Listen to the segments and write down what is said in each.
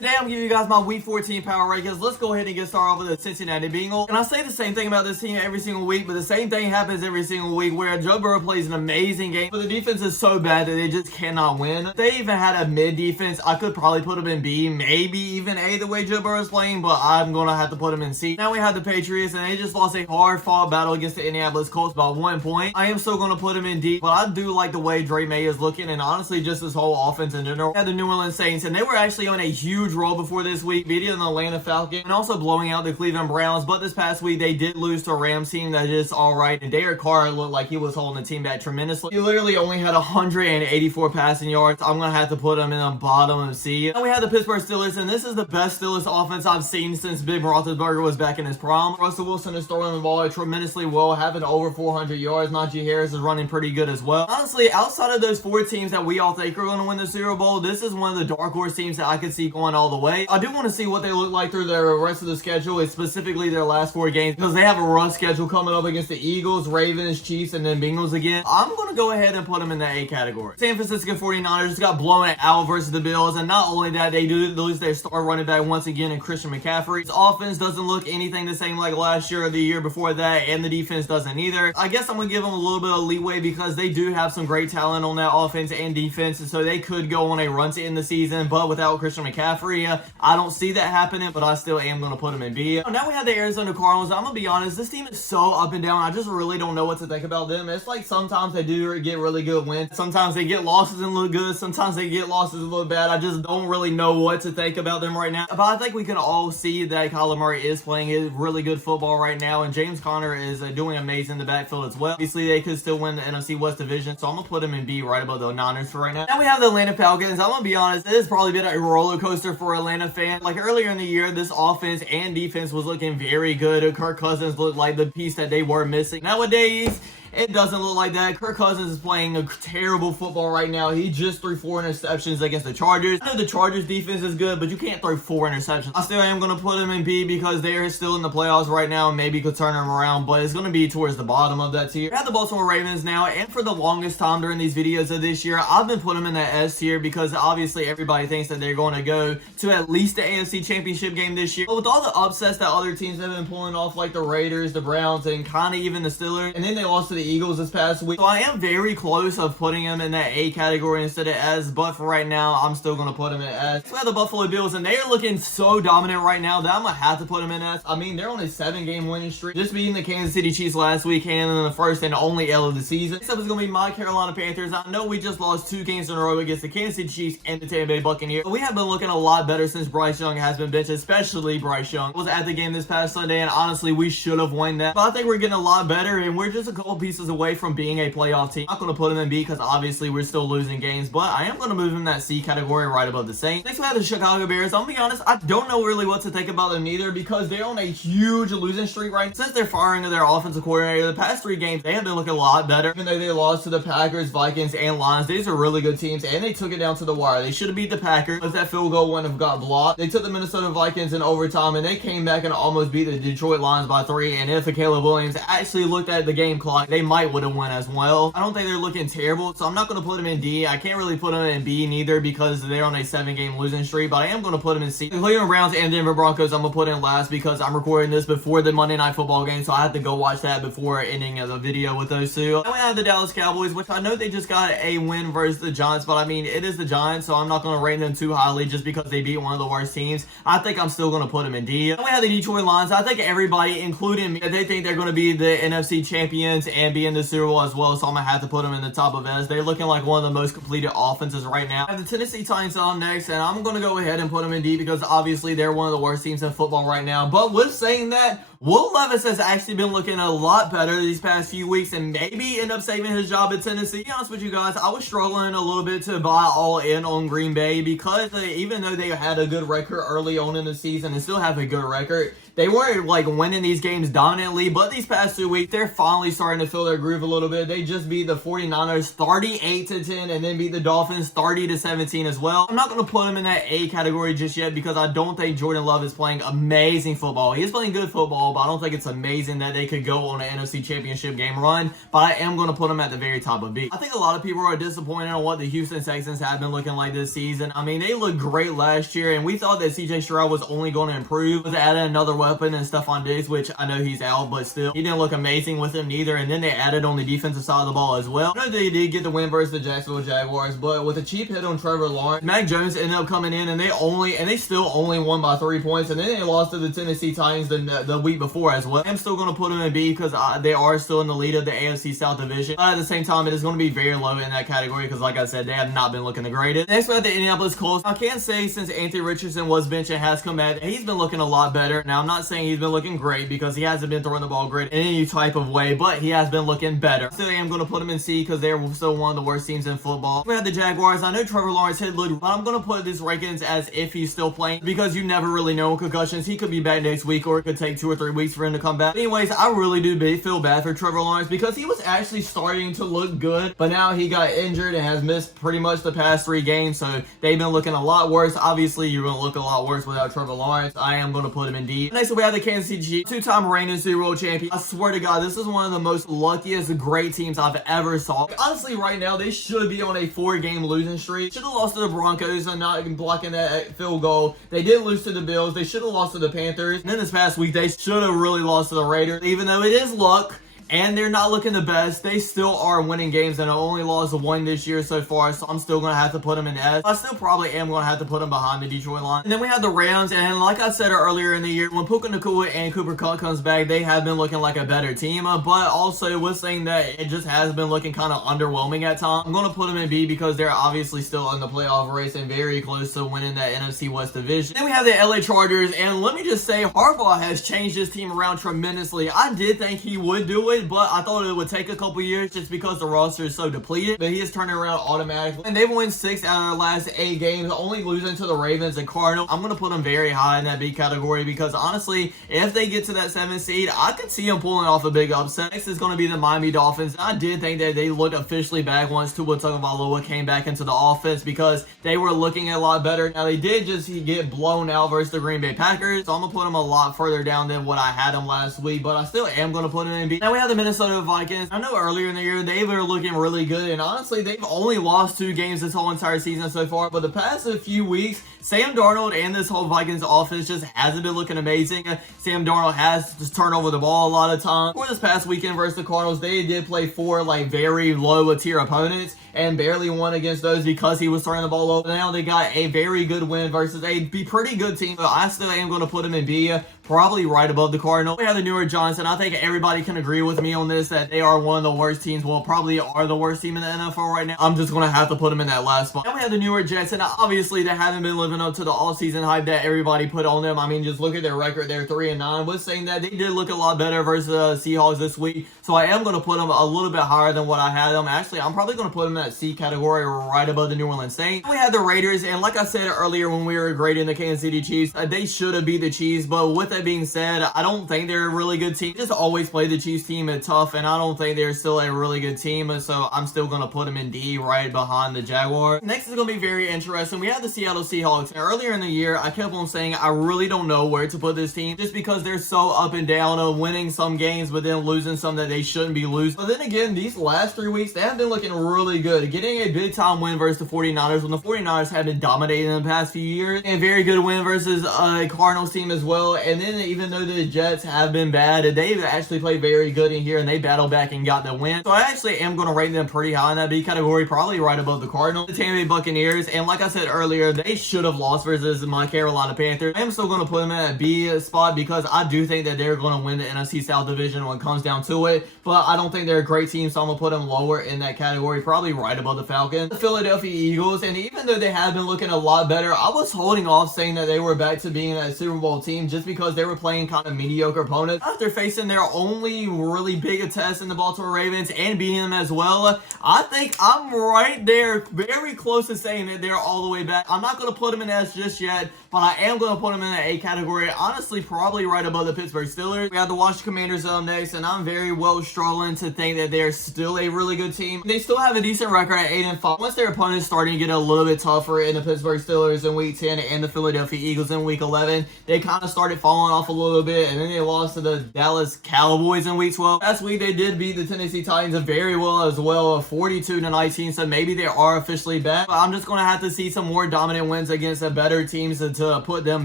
Today I'm giving you guys my Week 14 power rankings. Let's go ahead and get started off with the Cincinnati Bengals. And I say the same thing about this team every single week, but the same thing happens every single week where Joe Burrow plays an amazing game, but the defense is so bad that they just cannot win. If they even had a mid defense, I could probably put them in B, maybe even A the way Joe Burrow is playing, but I'm going to have to put them in C. Now we have the Patriots, and they just lost a hard-fought battle against the Indianapolis Colts by 1 point. I am still going to put them in D, but I do like the way Drake May is looking, and honestly just this whole offense in general. We had the New Orleans Saints, and they were actually on a huge roll before this week, beating the Atlanta Falcons and also blowing out the Cleveland Browns. But this past week they did lose to a Rams team that is alright, and Derek Carr looked like he was holding the team back tremendously. He literally only had 184 passing yards. I'm gonna have to put him in the bottom of C. Then we have the Pittsburgh Steelers, and this is the best Steelers offense I've seen since Big Roethlisberger was back in his prime. Russell Wilson is throwing the ball tremendously well, having over 400 yards. Najee Harris is running pretty good as well. Honestly, outside of those 4 teams that we all think are going to win the Super Bowl, this is one of the dark horse teams that I could see going all the way. I do want to see what they look like through the rest of the schedule, specifically their last 4 games, because they have a rough schedule coming up against the Eagles, Ravens, Chiefs, and then Bengals again. I'm going to go ahead and put them in the A category. San Francisco 49ers just got blown out versus the Bills, and not only that, they do lose their star running back once again in Christian McCaffrey. His offense doesn't look anything the same like last year or the year before that, and the defense doesn't either. I guess I'm going to give them a little bit of leeway because they do have some great talent on that offense and defense, and so they could go on a run to end the season, but without Christian McCaffrey, I don't see that happening, but I still am going to put them in B. Now we have the Arizona Cardinals. I'm going to be honest, this team is so up and down. I just really don't know what to think about them. It's like sometimes they do get really good wins. Sometimes they get losses and look good. Sometimes they get losses and look bad. I just don't really know what to think about them right now. But I think we can all see that Kyler Murray is playing really good football right now, and James Conner is doing amazing in the backfield as well. Obviously, they could still win the NFC West Division, so I'm going to put them in B right above the Niners for right now. Now we have the Atlanta Falcons. I'm going to be honest, it has probably been a roller coaster for Atlanta fans. Like earlier in the year, this offense and defense was looking very good. Kirk Cousins looked like the piece that they were missing. Nowadays, it doesn't look like that. Kirk Cousins is playing a terrible football right now. He just threw 4 interceptions against the Chargers. I know the Chargers defense is good, but you can't throw 4 interceptions. I still am going to put him in B because they are still in the playoffs right now and maybe could turn them around, but it's going to be towards the bottom of that tier. We have the Baltimore Ravens now, and for the longest time during these videos of this year, I've been putting them in that S tier because obviously everybody thinks that they're going to go to at least the AFC Championship game this year. But with all the upsets that other teams have been pulling off, like the Raiders, the Browns, and kind of even the Steelers, and then they lost to the Eagles this past week. So I am very close of putting him in that A category instead of S, but for right now, I'm still going to put him in S. We have the Buffalo Bills, and they are looking so dominant right now that I'm going to have to put them in S. I mean, they're on a 7-game winning streak, just beating the Kansas City Chiefs last week, and then the first and only L of the season. Next up is going to be my Carolina Panthers. I know we just lost 2 games in a row against the Kansas City Chiefs and the Tampa Bay Buccaneers, but we have been looking a lot better since Bryce Young has been benched, especially Bryce Young. I was at the game this past Sunday, and honestly, we should have won that, but I think we're getting a lot better, and we're just a couple pieces away from being a playoff team. I'm not going to put them in B because obviously we're still losing games, but I am going to move them in that C category right above the Saints. Next we have the Chicago Bears. I'm going to be honest, I don't know really what to think about them either because they're on a huge losing streak right now. Since they're firing their offensive coordinator, the past 3 games, they have been looking a lot better. Even though they lost to the Packers, Vikings, and Lions, these are really good teams, and they took it down to the wire. They should have beat the Packers if that field goal wouldn't have got blocked. They took the Minnesota Vikings in overtime, and they came back and almost beat the Detroit Lions by 3, and if Caleb Williams actually looked at the game clock, they might would have won as well. I don't think they're looking terrible, so I'm not going to put them in D. I can't really put them in B neither because they're on a 7-game losing streak, but I am going to put them in C. The Cleveland Browns and Denver Broncos I'm going to put in last because I'm recording this before the Monday Night Football game, so I have to go watch that before ending the video with those 2. Then we have the Dallas Cowboys, which I know they just got a win versus the Giants, but I mean, it is the Giants, so I'm not going to rate them too highly just because they beat one of the worst teams. I think I'm still going to put them in D. Then we have the Detroit Lions. I think everybody, including me, they think they're going to be the NFC champions and be in the Super Bowl as well, so I'm going to have to put them in the top of S. They're looking like one of the most completed offenses right now. I have the Tennessee Titans on next, and I'm going to go ahead and put them in D because obviously they're one of the worst teams in football right now. But with saying that, Will Levis has actually been looking a lot better these past few weeks and maybe end up saving his job at Tennessee. To be honest with you guys, I was struggling a little bit to buy all in on Green Bay because even though they had a good record early on in the season and still have a good record, they weren't like winning these games dominantly, but these past 2 weeks, they're finally starting to feel their groove a little bit. They just beat the 49ers 38-10 and then beat the Dolphins 30-17 as well. I'm not going to put them in that A category just yet because I don't think Jordan Love is playing amazing football. He is playing good football, ball, but I don't think it's amazing that they could go on an NFC Championship game run, but I am going to put them at the very top of B. I think a lot of people are disappointed on what the Houston Texans have been looking like this season. I mean, they looked great last year, and we thought that CJ Stroud was only going to improve with adding another weapon and Stephon Diggs, which I know he's out, but still, he didn't look amazing with him neither. And then they added on the defensive side of the ball as well. I know they did get the win versus the Jacksonville Jaguars, but with a cheap hit on Trevor Lawrence, Mac Jones ended up coming in, and they still only won by 3 points, and then they lost to the Tennessee Titans the week before as well. I'm still going to put them in B because they are still in the lead of the AFC South division, but at the same time, it is going to be very low in that category because, like I said, they have not been looking the greatest. Next, we have the Indianapolis Colts. I can't say since Anthony Richardson was benched and has come back, he's been looking a lot better. Now, I'm not saying he's been looking great because he hasn't been throwing the ball great in any type of way, but he has been looking better. Still, I am going to put him in C because they're still one of the worst teams in football. We have the Jaguars. I know Trevor Lawrence hit looked, but I'm going to put this rankings as if he's still playing because you never really know concussions. He could be back next week, or it could take 2 or 3 weeks for him to come back. Anyways, I really do feel bad for Trevor Lawrence because he was actually starting to look good, but now he got injured and has missed pretty much the past 3 games, so they've been looking a lot worse. Obviously, you're going to look a lot worse without Trevor Lawrence. I am going to put him in D. Next, we have the Kansas City Chiefs, 2-time reigning Super Bowl champion. I swear to God, this is one of the most luckiest, great teams I've ever saw. Honestly, right now, they should be on a 4-game losing streak. Should have lost to the Broncos and not blocking that field goal. They did lose to the Bills. They should have lost to the Panthers. And then this past week, they should have really lost to the Raiders. Even though it is luck, and they're not looking the best, they still are winning games, and I only lost 1 this year so far, so I'm still going to have to put them in S. I still probably am going to have to put them behind the Detroit Lions. And then we have the Rams, and like I said earlier in the year, when Puka Nacua and Cooper Kupp comes back, they have been looking like a better team, but also with saying that it just has been looking kind of underwhelming at times. I'm going to put them in B because they're obviously still in the playoff race and very close to winning that NFC West division. Then we have the LA Chargers, and let me just say, Harbaugh has changed his team around tremendously. I did think he would do it, but I thought it would take a couple years just because the roster is so depleted, but he is turning around automatically. And they've won 6 out of their last 8 games, only losing to the Ravens and Cardinals. I'm going to put them very high in that B category because honestly, if they get to that 7th seed, I could see them pulling off a big upset. Next is going to be the Miami Dolphins. I did think that they looked officially back once Tua Tagovailoa came back into the offense because they were looking a lot better. Now, they did just get blown out versus the Green Bay Packers, so I'm going to put them a lot further down than what I had them last week, but I still am going to put them in B. Now, we have the Minnesota Vikings. I know earlier in the year they were looking really good, and honestly they've only lost 2 games this whole entire season so far, but the past few weeks Sam Darnold and this whole Vikings offense just hasn't been looking amazing. Sam Darnold has just turned over the ball a lot of times. For this past weekend versus the Cardinals, they did play 4 very low tier opponents and barely won against those because he was turning the ball over. Now they got a very good win versus a pretty good team, but I still am going to put them in B, probably right above the Cardinals. We have the New York Giants, and I think everybody can agree with me on this that they are one of the worst teams. Well, probably are the worst team in the NFL right now. I'm just going to have to put them in that last spot. Then we have the New York Jets, and obviously they haven't been living up to the all-season hype that everybody put on them. I mean, just look at their record. They're 3-9. Was saying that they did look a lot better versus the Seahawks this week, so I am going to put them a little bit higher than what I had them. Actually, I'm probably going to put them in that C category right above the New Orleans Saints. We had the Raiders, and like I said earlier when we were grading the Kansas City Chiefs, they should have beat the Chiefs, but with that being said, I don't think they're a really good team. Just always play the Chiefs team at tough, and I don't think they're still a really good team, so I'm still going to put them in D right behind the Jaguars. Next is going to be very interesting. We have the Seattle Seahawks. Now, earlier in the year, I kept on saying I really don't know where to put this team just because they're so up and down of winning some games but then losing some that they shouldn't be losing. But then again, these last 3 weeks, they have been looking really good. Getting a big time win versus the 49ers when the 49ers have been dominating in the past few years. And a very good win versus a Cardinals team as well. And then even though the Jets have been bad, they've actually played very good in here and they battled back and got the win. So I actually am going to rate them pretty high in that B category, probably right above the Cardinals. The Tampa Bay Buccaneers, and like I said earlier, they should have lost versus my Carolina Panthers. I am still going to put them in that B spot because I do think that they're going to win the NFC South division when it comes down to it, but I don't think they're a great team, so I'm going to put them lower in that category, probably right above the Falcons. The Philadelphia Eagles, and even though they have been looking a lot better, I was holding off saying that they were back to being a Super Bowl team just because they were playing kind of mediocre opponents after facing their only really big a test in the Baltimore Ravens and beating them as well. I think I'm right there, very close to saying that they're all the way back. I'm not going to put them in S just yet, but I am going to put them in the A category. Honestly, probably right above the Pittsburgh Steelers. We have the Washington Commanders up next, and I'm very well struggling to think that they're still a really good team. They still have a decent record at 8-5. Once their opponents starting to get a little bit tougher in the Pittsburgh Steelers in Week 10 and the Philadelphia Eagles in Week 11, they kind of started falling off a little bit, and then they lost to the Dallas Cowboys in Week 12. Last week, they did beat the Tennessee Titans very well as well, 42-19, so maybe they are officially back. But I'm just going to have to see some more dominant wins against the better teams to put them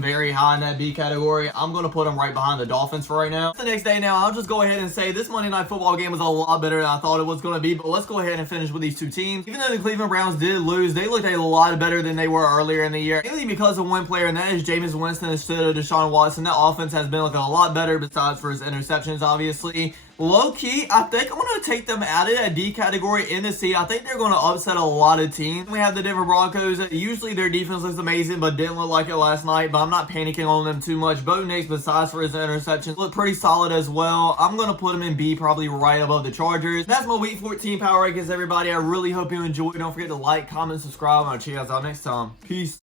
very high in that B category. I'm going to put them right behind the Dolphins for right now. The next day now, I'll just go ahead and say this Monday Night Football game was a lot better than I thought it was going to be, but let's go ahead and finish with these two teams. Even though the Cleveland Browns did lose, they looked a lot better than they were earlier in the year, mainly because of one player, and that is Jameis Winston instead of Deshaun Watson. That offense has been looking a lot better besides for his interceptions, obviously. Low-key, I think I'm going to take them out of that D category in the C. I think they're going to upset a lot of teams. We have the Denver Broncos. Usually their defense looks amazing, but didn't look like it last night. But I'm not panicking on them too much. Bo Nix, besides for his interceptions, look pretty solid as well. I'm going to put them in B, probably right above the Chargers. That's my Week 14 power rankings, everybody. I really hope you enjoyed. Don't forget to like, comment, subscribe, and I'll check you guys out next time. Peace.